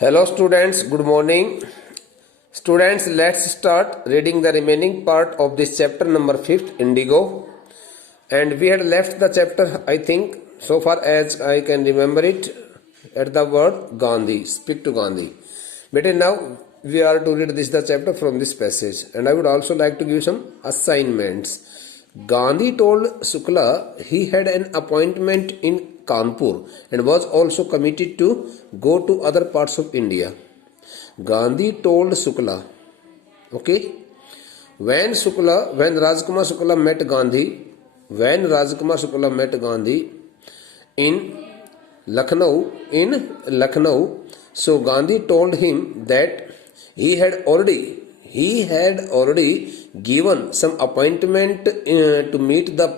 Hello students, good morning. Students, let's start reading the remaining part of this chapter number 5th, Indigo. And we had left the chapter, I think, so far as I can remember it, at the word Gandhi, speak to Gandhi. But now we are to read the chapter from this passage. And I would also like to give some assignments. Gandhi told Shukla he had an appointment in Kanpur and was also committed to go to other parts of India. Gandhi told Shukla, okay, when Rajkumar Shukla met Gandhi in Lucknow, so Gandhi told him that he had already given some appointment to meet the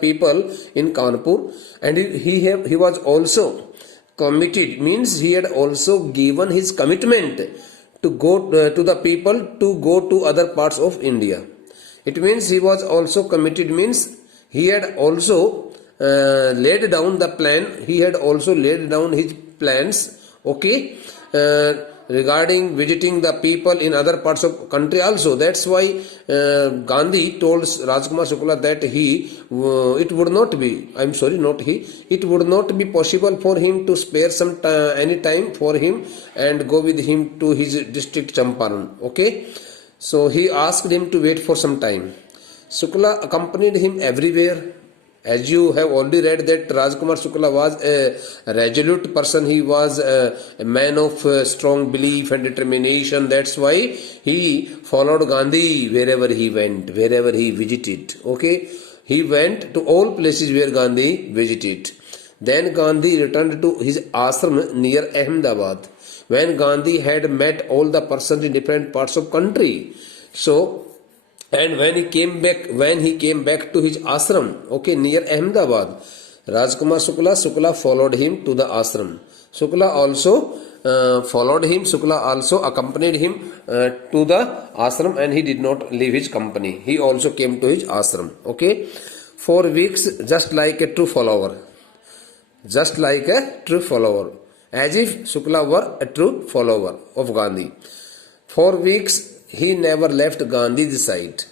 people in Kanpur, and he was also committed, means he had also given his commitment to go to the people to go to other parts of India. It means he was also committed, means he had also laid down the plan. He had also laid down his plans, okay, regarding visiting the people in other parts of country also. That's why Gandhi told Rajkumar Shukla that it would not be possible for him to spare any time for him and go with him to his district Champaran. Okay, so he asked him to wait for some time. Shukla accompanied him everywhere. As you have already read that Rajkumar Shukla was a resolute person, he was a man of strong belief and determination. That's why he followed Gandhi wherever he went, wherever he visited. Okay, he went to all places where Gandhi visited. Then Gandhi returned to his ashram near Ahmedabad. When Gandhi had met all the persons in different parts of country, and when he came back to his ashram, okay, near Ahmedabad, Rajkumar Shukla followed him to the ashram. Shukla also accompanied him to the ashram, and he did not leave his company. He also came to his ashram. Okay, 4 weeks, just like a true follower, as if Shukla were a true follower of Gandhi. 4 weeks he never left Gandhi's side.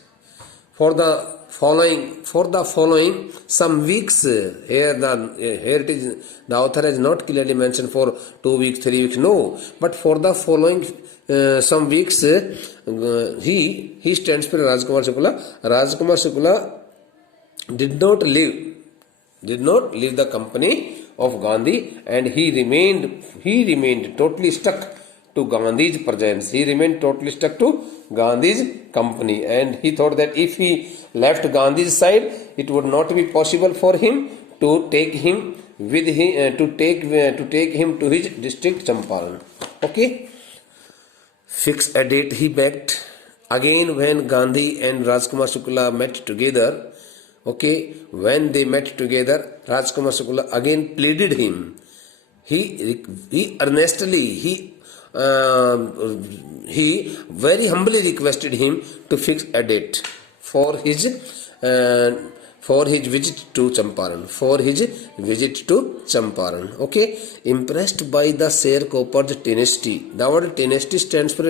For the following some weeks, here it is, the author has not clearly mentioned for 2 weeks, 3 weeks, no, but for the following some weeks, he stands for Rajkumar Shukla. Rajkumar Shukla did not leave the company of Gandhi, and he remained totally stuck to Gandhi's presence. He remained totally stuck to Gandhi's company, and he thought that if he left Gandhi's side, it would not be possible for him to take him with him to take him to his district Champaran. Okay, fix a date, he begged. Again, when Gandhi and Rajkumar Shukla met together, okay, when they met together, Rajkumar Shukla again pleaded him. He very humbly requested him to fix a date for his visit to Champaran. Okay, impressed by the sharecropper's tenacity. The word tenacity stands for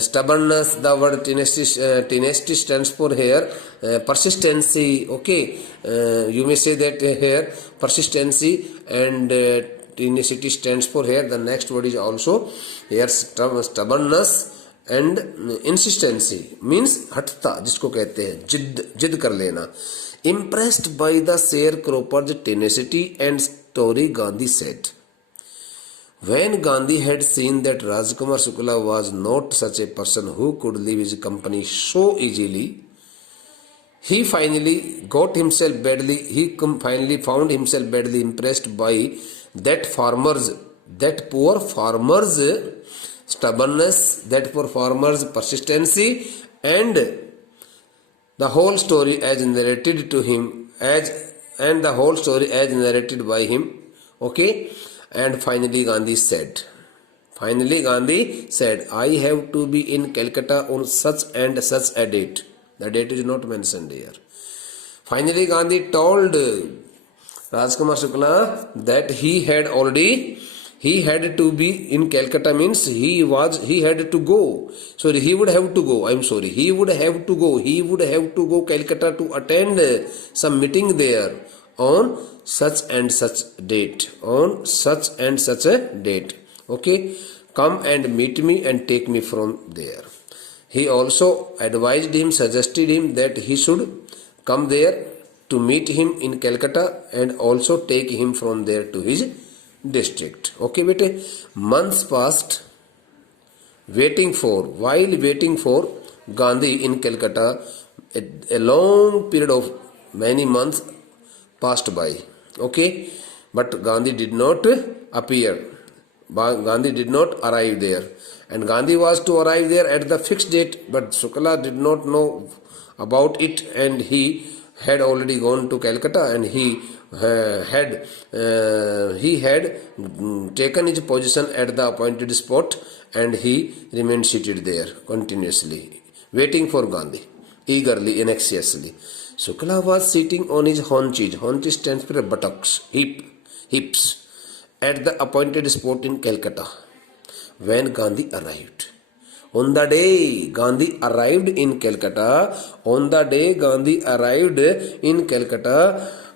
stubbornness. The word tenacity stands for here persistency. Okay, you may say that here persistency, and tenacity stands for here. The next word is also here stubbornness and insistency, means हटता, जिसको कहते हैं जिद कर लेना. Impressed by the sharecropper's tenacity and story, Gandhi said. When Gandhi had seen that Rajkumar Shukla was not such a person who could leave his company so easily, he finally found himself badly impressed by that poor farmer's stubbornness, that poor farmer's persistency, and the whole story as narrated by him. Okay, and finally Gandhi said, I have to be in Calcutta on such and such a date. The date is not mentioned here. Finally Gandhi told Rajkumar Shukla, that he had to be in Calcutta means he had to go. Sorry, he would have to go. I'm sorry. He would have to go. He would have to go Calcutta to attend some meeting there on such and such date. On such and such a date. Okay. Come and meet me and take me from there. He also advised him, suggested him that he should come there to meet him in Calcutta and also take him from there to his district. Okay, bete. Months passed while waiting for Gandhi in Calcutta, a long period of many months passed by. Okay, but Gandhi did not appear. Gandhi did not arrive there, and Gandhi was to arrive there at the fixed date, but Shukla did not know about it, and he had already gone to Calcutta, and he had taken his position at the appointed spot, and he remained seated there continuously, waiting for Gandhi, eagerly and anxiously. Shukla was sitting on his haunches. Haunches stands for buttocks, hips, at the appointed spot in Calcutta when Gandhi arrived. On the day Gandhi arrived in Calcutta,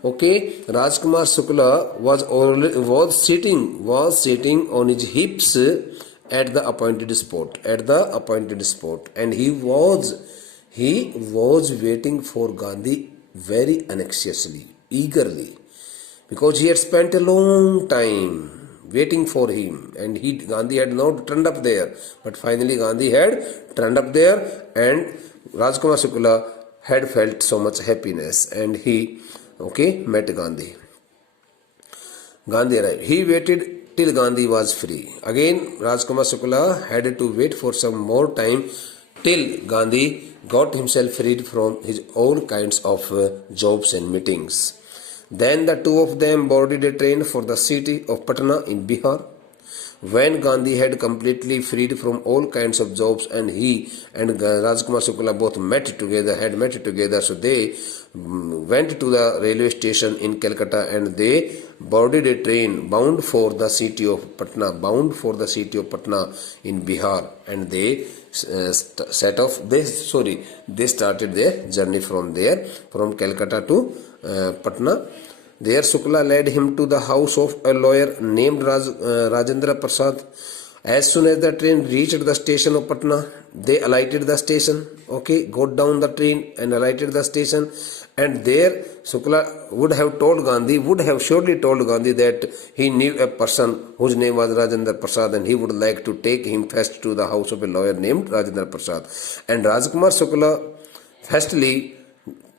okay, Rajkumar Shukla was sitting on his hips at the appointed spot, and he was waiting for Gandhi very anxiously, eagerly, because he had spent a long time waiting for him, and Gandhi had not turned up there, but finally Gandhi had turned up there, and Rajkumar Shukla had felt so much happiness, and he met Gandhi. Gandhi arrived. He waited till Gandhi was free. Again, Rajkumar Shukla had to wait for some more time till Gandhi got himself freed from his all kinds of jobs and meetings. Then the two of them boarded a train for the city of Patna in Bihar. When Gandhi had completely freed from all kinds of jobs, and he and Rajkumar Shukla both had met together, so they went to the railway station in Calcutta, and they boarded a train bound for the city of Patna in Bihar, and they they started their journey from Calcutta to Patna. There Shukla led him to the house of a lawyer named Rajendra Prasad. As soon as the train reached the station of Patna, they alighted the station, got down the train and alighted the station, and there Shukla would have surely told Gandhi that he knew a person whose name was Rajendra Prasad, and he would like to take him first to the house of a lawyer named Rajendra Prasad. And Rajkumar Shukla firstly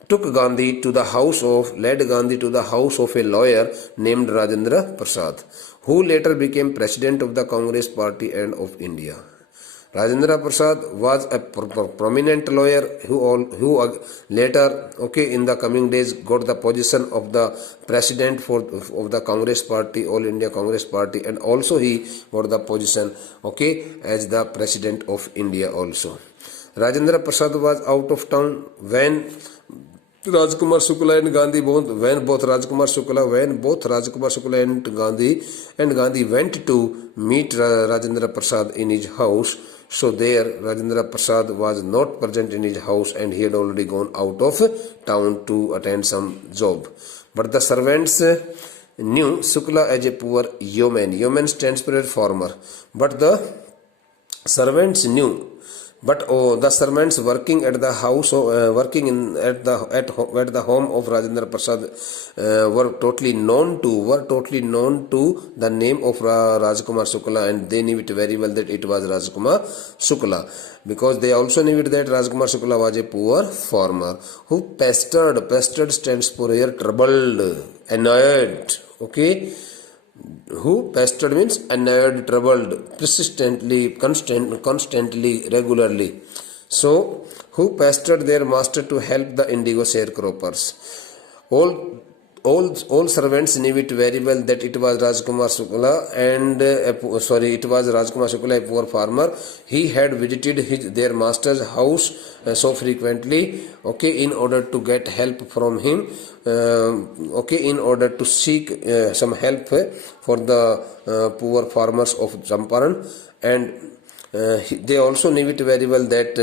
led Gandhi to the house of a lawyer named Rajendra Prasad, who later became president of the Congress Party and of India. Rajendra Prasad was a prominent lawyer who later, in the coming days, got the position of the president of the Congress Party, All India Congress Party, and also he got the position, as the president of India also. Rajendra Prasad was out of town when Rajkumar Shukla and Gandhi both Rajkumar Shukla and Gandhi went to meet Rajendra Prasad in his house. So there Rajendra Prasad was not present in his house, and he had already gone out of town to attend some job. But the servants knew Shukla as a poor yeoman. Yeoman stands for a farmer. But the servants working at the house, at the home of Rajendra Prasad were totally known to the name of Rajkumar Shukla, and they knew it very well that it was Rajkumar Shukla, because they also knew it that Rajkumar Shukla was a poor farmer who pestered stands for here troubled, annoyed, who pestered means annoyed, troubled, persistently, constantly, regularly. So, who pestered their master to help the indigo sharecroppers. all servants knew it very well that it was Rajkumar Shukla and it was Rajkumar Shukla, a poor farmer. He had visited their master's house so frequently, okay, in order to get help from him, okay, in order to seek some help for the poor farmers of Champaran. And they also knew it very well that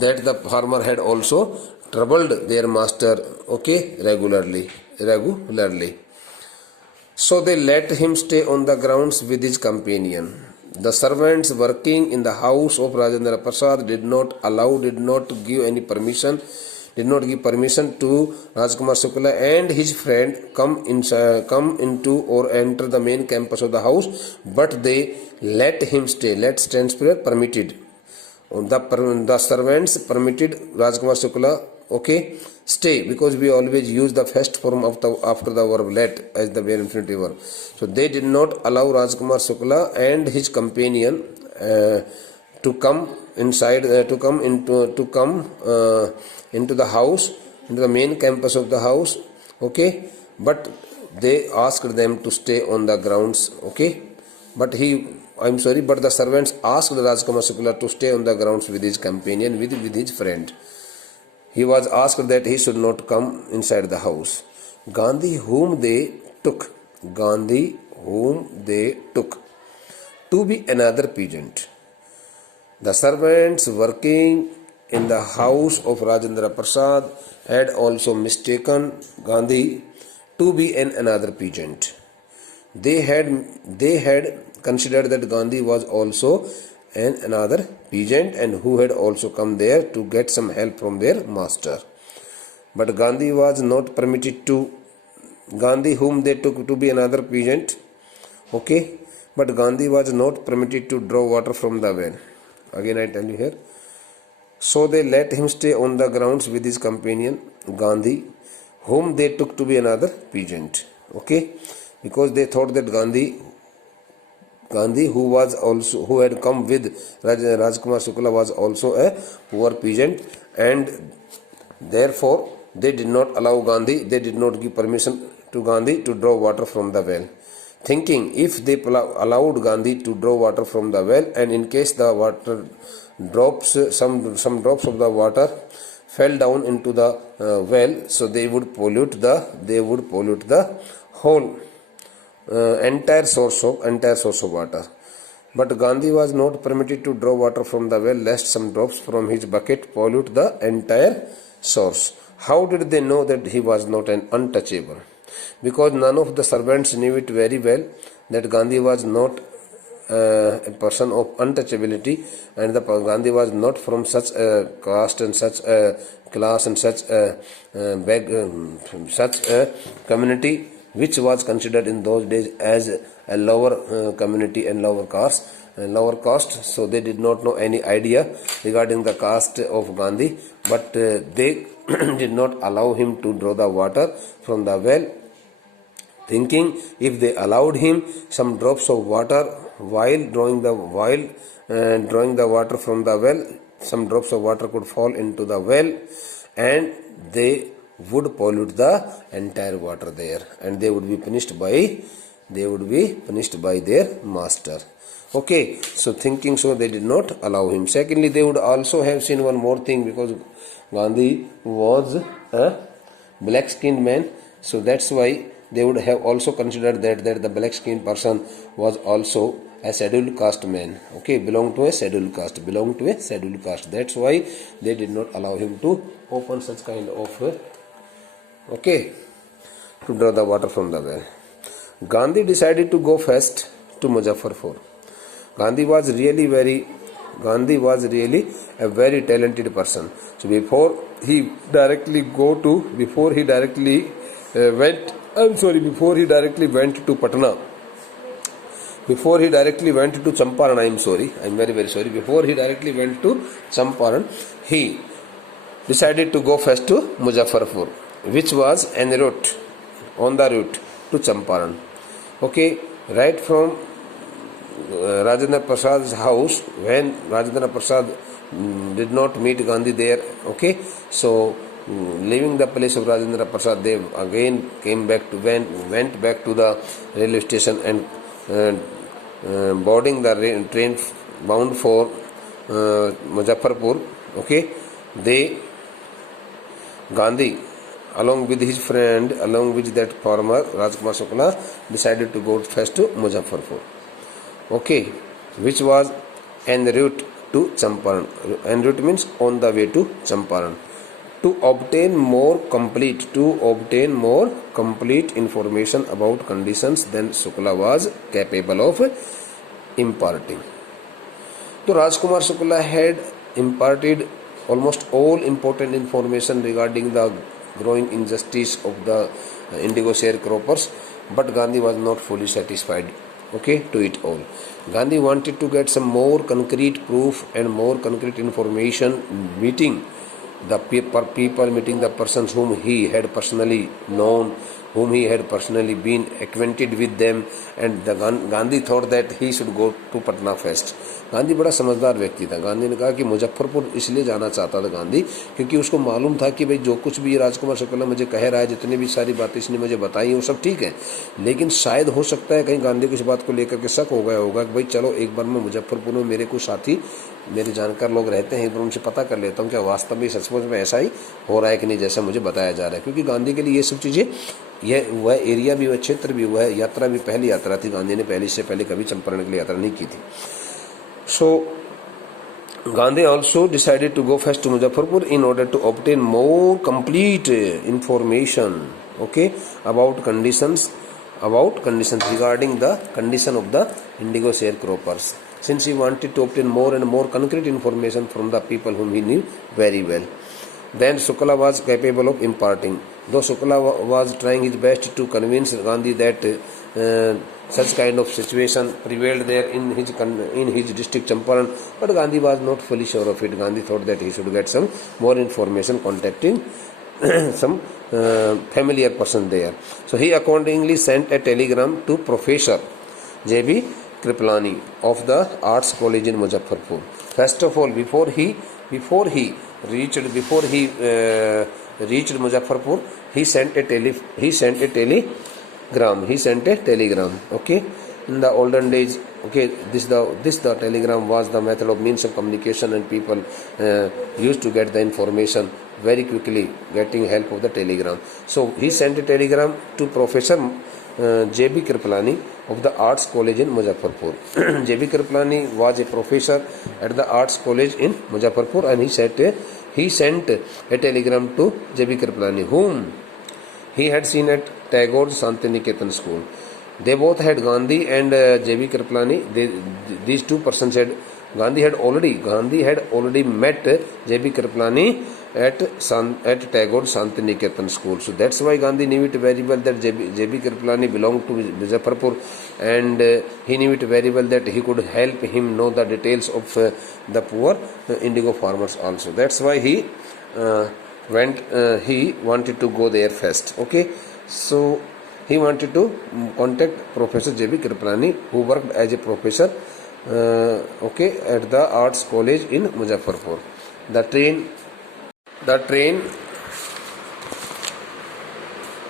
that the farmer had also troubled their master, okay, regularly. So they let him stay on the grounds with his companion. The servants working in the house of Rajendra Prasad did not give permission to Rajkumar Shukla and his friend come into or enter the main campus of the house, but they let him stay. Let stands for permitted. The servants permitted Rajkumar Shukla, okay, stay, because we always use the first form of after the verb let as the bare infinitive verb. So they did not allow Rajkumar Shukla and his companion to come inside, into the house, into the main campus of the house, okay, but they asked them to stay on the grounds, okay, but the servants asked Rajkumar Shukla to stay on the grounds with his companion, with his friend. He was asked that he should not come inside the house. Gandhi, whom they took to be another peasant. The servants working in the house of Rajendra Prasad had also mistaken Gandhi to be another peasant. They had considered that Gandhi was also another peasant and who had also come there to get some help from their master. But Gandhi, whom they took to be another peasant, okay, but Gandhi was not permitted to draw water from the well. Again I tell you here. So they let him stay on the grounds with his companion Gandhi, whom they took to be another peasant, okay, because they thought that Gandhi, who had come with Rajkumar Shukla, was also a poor peasant, and therefore they did not allow Gandhi, they did not give permission to Gandhi to draw water from the well, thinking if they allowed Gandhi to draw water from the well, and in case the water drops, some drops of the water fell down into the well, so they would pollute the whole entire source of water. But Gandhi was not permitted to draw water from the well, lest some drops from his bucket pollute the entire source. How did they know that he was not an untouchable? Because none of the servants knew it very well that Gandhi was not a person of untouchability, and Gandhi was not from such a caste and such a class and such a community which was considered in those days as a lower community and lower caste. So they did not know any idea regarding the caste of Gandhi, but they did not allow him to draw the water from the well, thinking if they allowed him some drops of water while drawing the water from the well, some drops of water could fall into the well and they would pollute the entire water there, and they would be punished by their master. Okay, so thinking so they did not allow him. Secondly, they would also have seen one more thing, because Gandhi was a black skinned man, so that's why they would have also considered that the black skinned person was also a scheduled caste man, okay, belonged to a scheduled caste. That's why they did not allow him to open such kind of okay, to draw the water from the well. Gandhi decided to go first to Muzaffarpur. Gandhi was really a very talented person. So before he directly went to Patna, before he directly went to Champaran, I'm very sorry, before he directly went to Champaran, he decided to go first to Muzaffarpur, which was on the route to Champaran. Okay, right from Rajendra Prasad's house, when Rajendra Prasad did not meet Gandhi there, okay, so Leaving the place of Rajendra Prasad, they again went back to the railway station and boarding the train bound for Muzaffarpur. Okay, Gandhi, along with his friend, along with that farmer Rajkumar Shukla, decided to go first to Muzaffarpur. Okay, which was en route to Champaran. En route means on the way to Champaran. To obtain more complete information about conditions than Shukla was capable of imparting. So Rajkumar Shukla had imparted almost all important information regarding the growing injustice of the indigo sharecroppers, but Gandhi was not fully satisfied, to it all. Gandhi wanted to get some more concrete proof and more concrete information, meeting the people, meeting the persons whom he had personally known, whom he had personally been acquainted with them, and Gandhi thought that he should go to Patna first. Gandhi बड़ा समझदार व्यक्ति था. गांधी ने कहा कि मुजफ्फरपुर इसलिए जाना चाहता था गांधी, क्योंकि उसको मालूम था कि भाई जो कुछ भी राजकुमार शुक्ला मुझे कह रहा है, जितनी भी सारी बातें इसने मुझे बताई वो सब ठीक है, लेकिन शायद हो सकता है कहीं गांधी को इस बात को लेकर के शक हो गया होगा कि भाई चलो एक बार मैं मुजफ्फरपुर में मेरे कुछ साथी, मेरे जानकार लोग रहते हैं, एक बार उनसे पता कर लेता हूँ क्या वास्तव में सचमुच में ऐसा ही हो रहा है कि नहीं जैसा मुझे बताया जा रहा है. क्योंकि गांधी के लिए ये सब चीज़ें, यह वह एरिया भी, वह क्षेत्र भी, वह यात्रा भी पहली यात्रा थी. गांधी ने इससे पहले कभी चंपारण के लिए यात्रा नहीं की थी. So Gandhi also decided to go first to Muzaffarpur in order to obtain more complete information, about conditions regarding the condition of the indigo sharecroppers. Since he wanted to obtain more and more concrete information from the people whom he knew very well. Then Shukla was capable of imparting. Though Shukla was trying his best to convince Gandhi that such kind of situation prevailed there in his district Champaran, but Gandhi was not fully sure of it. Gandhi thought that he should get some more information contacting some familiar person there. So he accordingly sent a telegram to Professor J.B. Kriplani of the Arts College in Muzaffarpur. First of all, before he reached Muzaffarpur, he sent a telegram. In the olden days, this the telegram was the method of means of communication, and people used to get the information very quickly, getting help of the telegram. So he sent a telegram to Professor J.B. Kriplani of the Arts College in Muzaffarpur. J.B. Kriplani was a professor at the Arts College in Muzaffarpur, and he sent a telegram to J.B. Kriplani, whom he had seen at Tagore's Santiniketan school. They both had Gandhi and J.B. Kriplani. These two persons had Gandhi had already met J.B. Kriplani at Tagore Santiniketan school. So that's why Gandhi knew it very well that J.B. Kriplani belonged to Muzaffarpur, and he knew it very well that he could help him know the details of the poor indigo farmers also. That's why he wanted to go there first. So he wanted to contact Professor J.B. Kriplani, who worked as a professor at the Arts College in Muzaffarpur. The train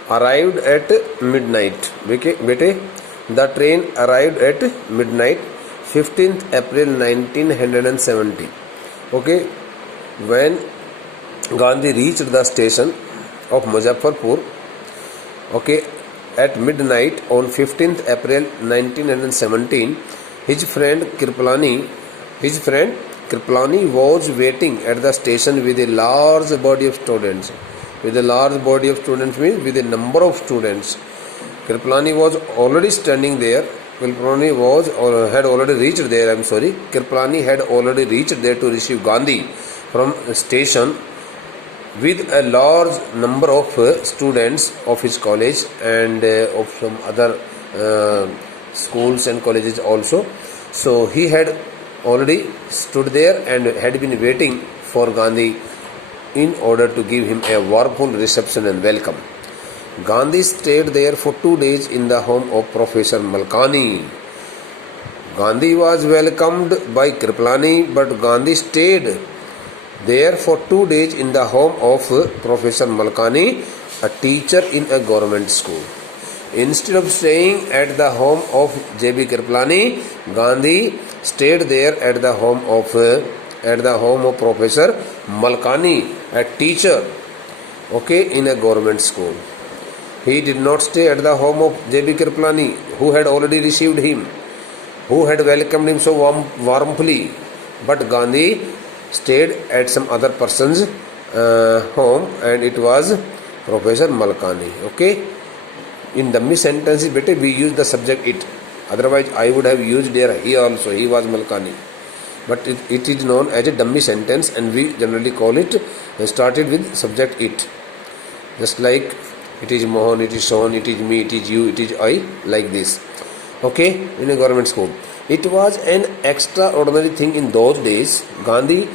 arrived at midnight. The train arrived at midnight, 15th April 1970. When Gandhi reached the station of Muzaffarpur, at midnight on 15th April 1917, his friend Kriplani was waiting at the station with a large body of students. With a large body of students means with a number of students. Kriplani was already standing there. Kriplani had already reached there. Kriplani had already reached there to receive Gandhi from the station with a large number of students of his college and of some other schools and colleges also. So he had already stood there and had been waiting for Gandhi in order to give him a warmful reception and welcome. Gandhi stayed there for 2 days in the home of Professor Malkani. Gandhi was welcomed by Kriplani, but Gandhi stayed there for 2 days in the home of Professor Malkani, a teacher in a government school. Instead of staying at the home of J.B. Kripalani, Gandhi stayed there at the home of Professor Malkani, a teacher, in a government school. He did not stay at the home of J.B. Kripalani, who had already received him, who had welcomed him so warmly. But Gandhi stayed at some other person's home, and it was Professor Malkani. In dummy sentences, bete, we use the subject it. Otherwise, I would have used there he also. He was Malkani. But it is known as a dummy sentence, and we generally call it started with subject it. Just like it is Mohan, it is Sohan, it is me, it is you, it is I, like this. In a government school. It was an extraordinary thing in those days. Gandhi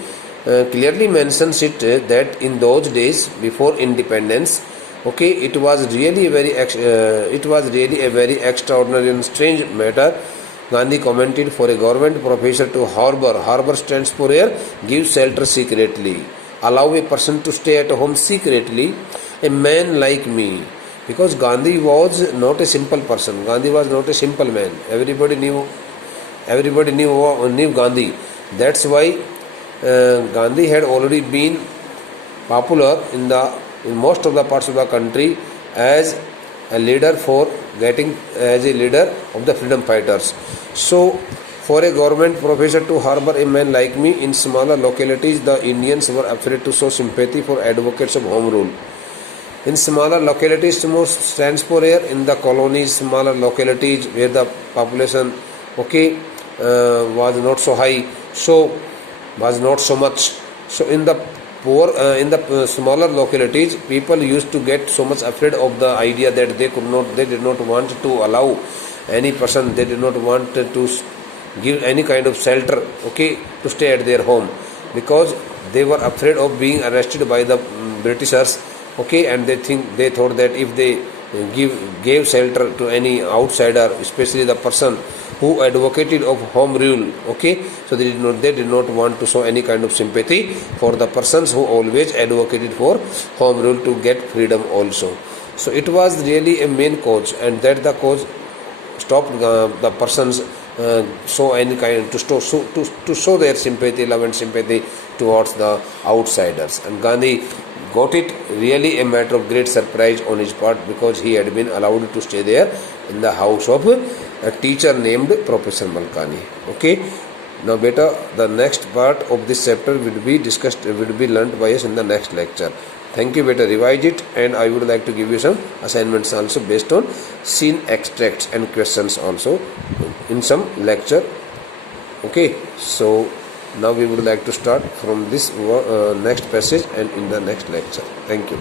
clearly mentions it that in those days before independence, it was really a very extraordinary and strange matter. Gandhi commented, for a government professor to harbor stands for here, give shelter secretly, allow a person to stay at home secretly, a man like me. Because Gandhi was not a simple person. Gandhi was not a simple man. Everybody knew Gandhi. That's why Gandhi had already been popular in most of the parts of the country as a leader of the freedom fighters. So, for a government professor to harbor a man like me in smaller localities, the Indians were afraid to show sympathy for advocates of home rule. In smaller localities, most stands for here, in the colonies, smaller localities where the population was not so high, so was not so much. So in the smaller localities, people used to get so much afraid of the idea that they did not want to allow any person, they did not want to give any kind of shelter, to stay at their home, because they were afraid of being arrested by the Britishers, and they thought that if they gave shelter to any outsider, especially the person who advocated of home rule, so they did not want to show any kind of sympathy for the persons who always advocated for home rule to get freedom also. So it was really a main cause, and that the cause stopped the persons show any kind to show their sympathy, love and sympathy towards the outsiders. And Gandhi got it really a matter of great surprise on his part, because he had been allowed to stay there in the house of a teacher named Professor Malkani. Now beta, the next part of this chapter will be learnt by us in the next lecture. Thank you beta, revise it, and I would like to give you some assignments also based on scene extracts and questions also in some lecture. So now we would like to start from this next passage and in the next lecture. Thank you.